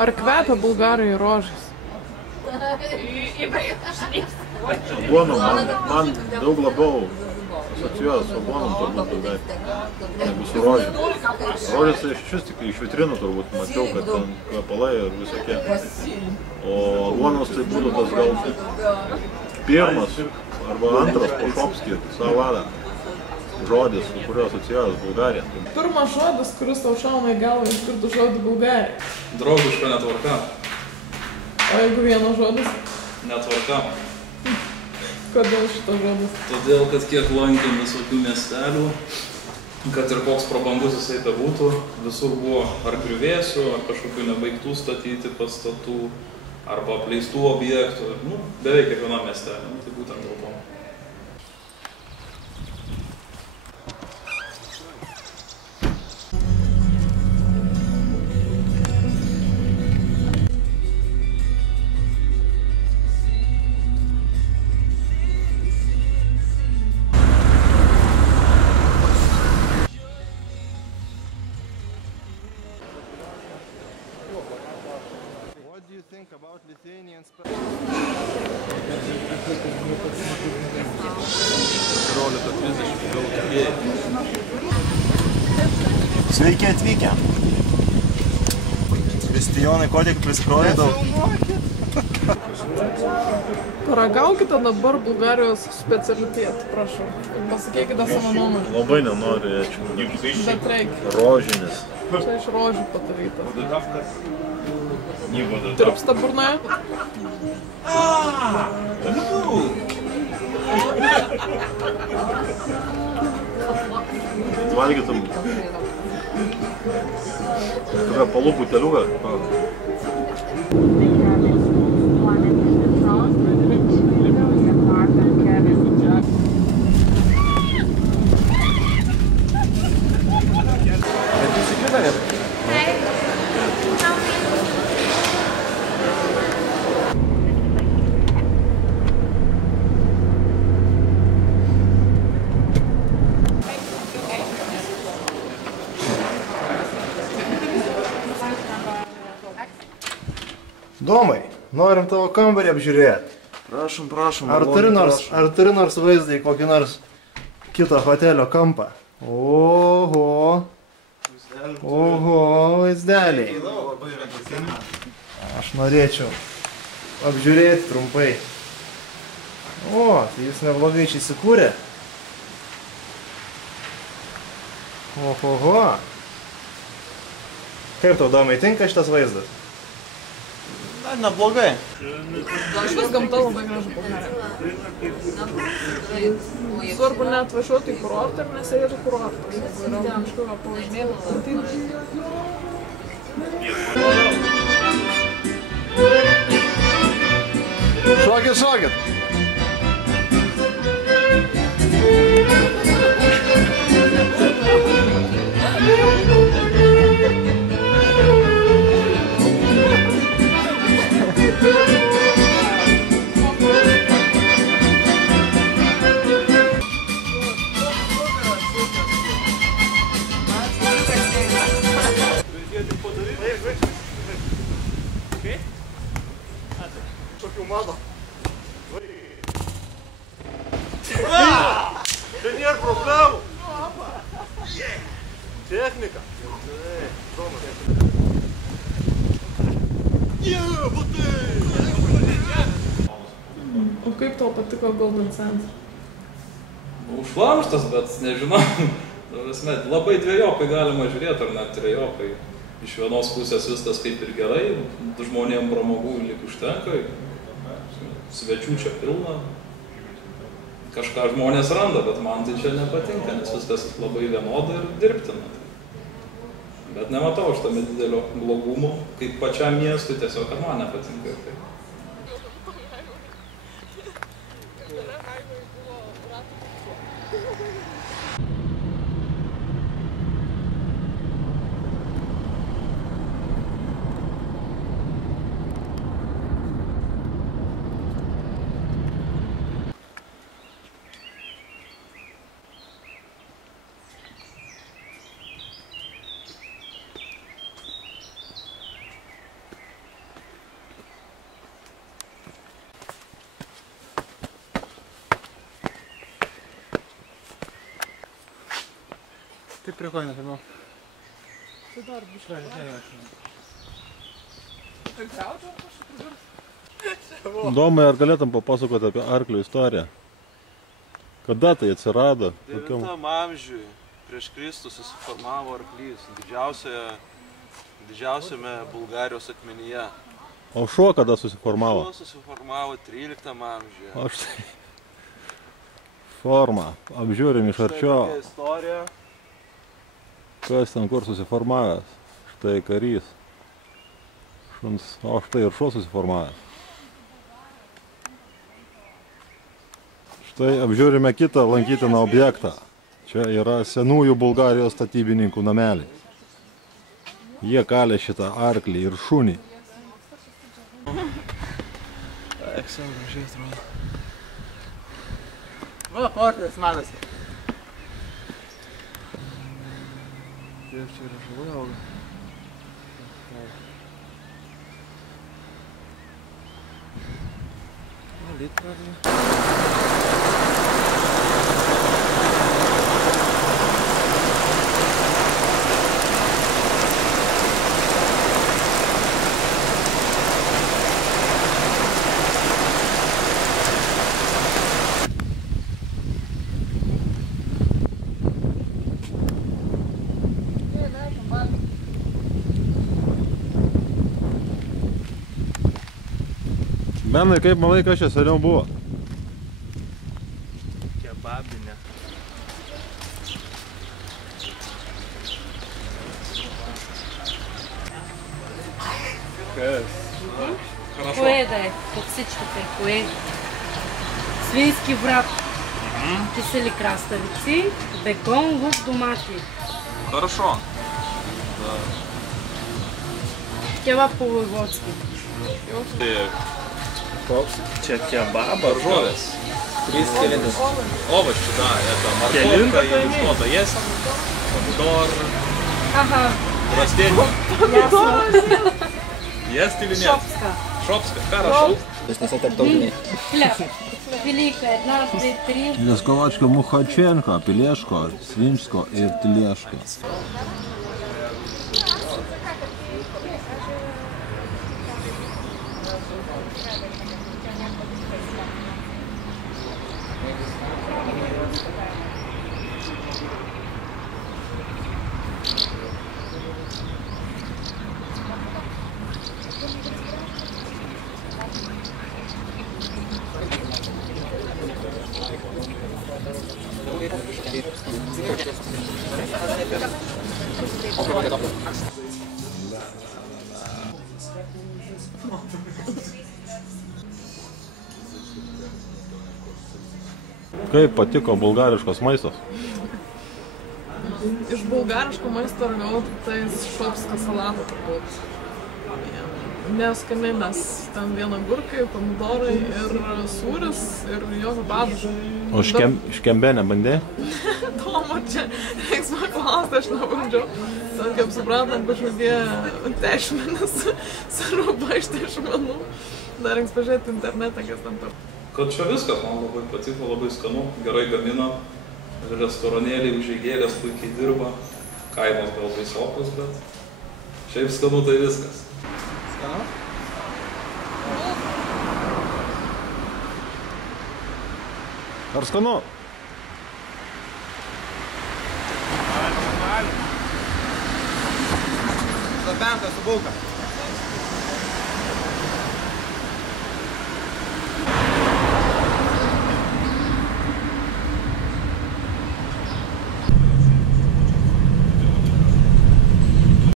Ar kvepia Bulgarijai rožės? Aguonom man daug labiau asocijuoja su aguonom turbūt negu su rožėm. Rožės aš šis tik iš vitrinų turbūt mačiau, kad ten kvepalai ir visokie. O aguonos tai būtų tas gal pirmas arba antras po Šopskį savada žodis, su kuriuo asocijuojas Bulgarija. Pirmas žodis, kuris tau šauna į galvą, išgirdu žodį Bulgarija. Draugiška netvarka. O jeigu vienas žodis? Netvarka. Kodėl šitas žodis? Todėl, kad kiek lankėm visokių miestelių, kad ir koks prabangus jisai bebūtų, visur buvo ar griuvėsių, ar kažkokių nebaigtų statyti pastatų, arba apleistų objektų. Nu, beveik kiekvienam miestelį. Tai būtent dėl to. Sveiki atvykę. Kristijonai, ko tik prisikrovė daug? Paragaukite dabar Bulgarijos specialitetą, prašau. Pasakykite savo nuomonę. Labai nenorėčiau. Bet reikia. Rožinis. Čia iš rožių padaryta. Tirpsta burnoje? Valgytum kvepalų buteliuką. Domai, norim tavo kambarį apžiūrėti. Prašom, prašom. Ar turi nors vaizdą į kokį nors kitą hotelio kampą? Oho. Oho, vaizdeliai. Aš norėčiau apžiūrėti trumpai. O, tai jūs neblogai čia įsikūrė. Ohoho. Kaip tau, Domai, tinka šitas vaizdas? Neblogai. Iš vis gamta labai gražu Bulgarija. Svarbu net važiuoti į kurortą ir nesėdėti kurortą. Yra kažkokio pavažinėti. Šokit, šokit. Čia nėra problemų. Technika. O kaip tau patiko Golden Sands? Užlamštas, bet nežinau. Labai dvejopai galima žiūrėti, ar net trejopai. Iš vienos pusės viskas kaip ir gerai, žmonėm pramogų lyg užtenka, svečių čia pilna. Kažką žmonės randa, bet man tai čia nepatinka, nes viskas labai vienoda ir dirbtina. Bet nematau aš tame didelio blogumo, kaip pačiam miestui, tiesiog kad man nepatinka ir taip. prie ko nefilmau. Tai dar biškai. Tai griaudžia kažkaip? Domai, ar galėtum papasakoti apie arklio istoriją? Kada tai atsirado? 9 amžiuje prieš Kristų susiformavo arklys didžiausiame Bulgarijos akmenyje. O šuo kada susiformavo? Šuo susiformavo 13 amžiuje. O štai. Forma. Apžiūrim iš arčiau. Štai tokia istorija. Kas ten kur susiformavęs? Štai karys. Šuns. O štai ir šuo susiformavęs. Štai apžiūrime kitą lankytiną objektą. Čia yra senųjų Bulgarijos statybininkų nameliai. Jie kalė šitą arklį ir šunį. Eik, savo gražiai atrodo. Va, portas matosi. Taip, čia yra žalai auga. Na, litradį. Benai, kaip manai, kas čia seniau buvo? Kebabinė. Kas? Кое да е, от всичките, кое? Свински врат, кисели краставици, бекон, лук, домати. Хорошо. Кебаб по-войводски. Koks? Čia kebabas. Daržovės. 3 kelintas. Овощи, да, это Келинка морковка это и что-то есть. Помидор, Ага, растение. ясно. Есть или нет? Шопска. Шопска, хорошо. Хляб. Велика, 1, 2, 3. Lieskovачка Мухаченко, Пелешко, Свинsko ir Tilieško. Kaip patiko bulgariškas maistas? Iš bulgariško maisto ragavau tik tais šopską salatą turbūt. Neskaniai, nes ten vien agurkai, pomidorai ir sūris ir jokio padažo. O škembę nebandė? Tomo čia reiks paklausti, aš nebandžiau. Ten kaip supratom, kažkokie tešmenis sriuba iš tešmenų. Dar reiks pažiūrėti internetą, kas ten per. Kad čia viskas man labai patiko, labai skanu, gerai gamina. Restoranėliai, užeigėlės puikiai dirba. Kainos gal baisokas, bet šiaip skanu tai viskas. Skanu? Ar skanu? Zabentas su bulka.